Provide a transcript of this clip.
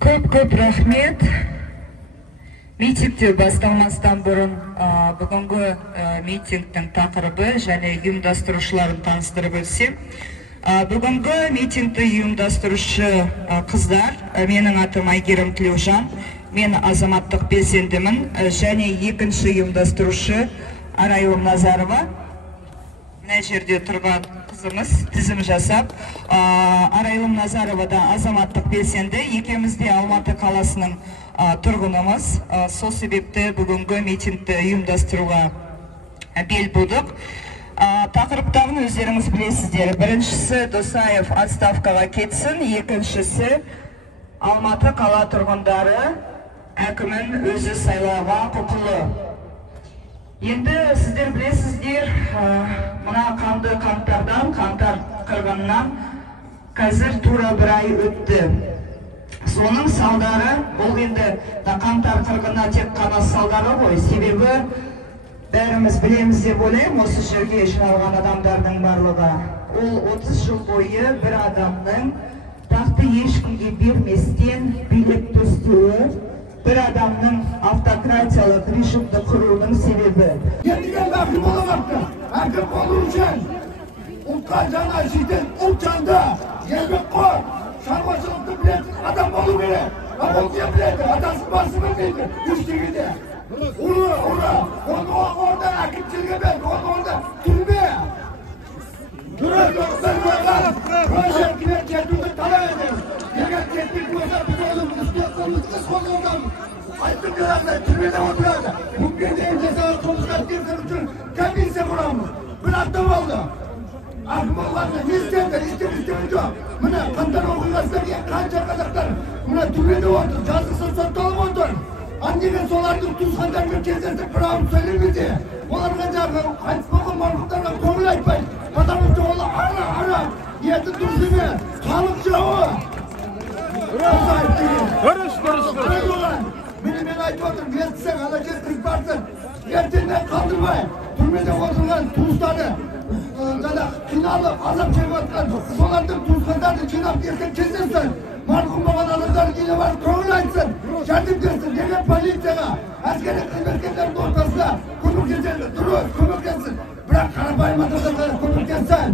Көп рахмет. Митингті басталмастан бұрын бүгінгі митингтің тақырыбы және ұйымдастырушыларын таныстырып өтсем. Бүгінгі митингті ұйымдастырушы қыздар, менің атым Айгерім Тілеужан, мен азаматтық белсендімін, және екінші ұйымдастырушы Арайлым Назарова. Мына жерде тұрған қызымыз тізім жасап, Арайлым Назарова да азаматтық белсенді, екеумізде Алматы қаласының тұрғынымыз. Сол себепті бүгінгі митингті ұйымдастыруға бел будық. Тақырыптағын өздеріңіз білесіздер. Біріншісі Досаев отставкаға кетсін, екіншісі Алматы қала тұрғындары әкімін өзі сайлауға құқылы. Енді сіздер білесіздер, мына қанды қаңтардан, қаңтар қырғыннан қазір тура бір ай өтті. Соның салдары, бұл енді қаңтар қырғына тек қана салдары ғой. Себебі бәріміз білеміз деп ойлаймын, осы жерге жиналған адамдардың барлығы. Ол 30 жыл бойы бір адамның тақты ешкімге берместен билік төстеуі, бір адамның автократиялық режимді құруының себебі. Ендіген әкім боламақты, әкім болу үшін ұлтқа жана жейтін ұлт жанды, еңбек қор, шаруашылықты білетін адам болу керек. Ол не біледі, атасы басы білмейді, ештеңеде. Ұлы, орда әкімшілігі бен, орда түрме. Айтып келерді, түрмеде отырады. Бүгінге дейін жасаған қылмыстар тексеру үшін комиссия құрамыз. Bir hafta oldu. Akım olғанша не істемеді жоқ. Міне қаңтар оқиғасынан кейін қанша қазақтар мына түрмеде отыр, жазықсыз сотталып отыр. Неге солардың туысқандарымен кездесіп бір ауыз сөйлемейді? Оларға жаңағы қайтыс болған марқұмдарға көңіл айтпайды. Потому что ол ара, еті дұрыс емес, халық жауы. Мен айтып отырмын, естісең, ана жеткізіп барсын, ертеңнен қалдырмай, түрмеде отырған туыстары, қиналып, азап шегіп отқан, солардың туысқандарын жинап ертең кездессін, марқұм болған адамдардың үйіне барып көңіл айтсын, жәрдемдесін, неге полицияға, әскери қызметкерлердің ортасына көмектеседі, дұрыс көмектесін, бірақ қарапайым адамдарға көмектессін.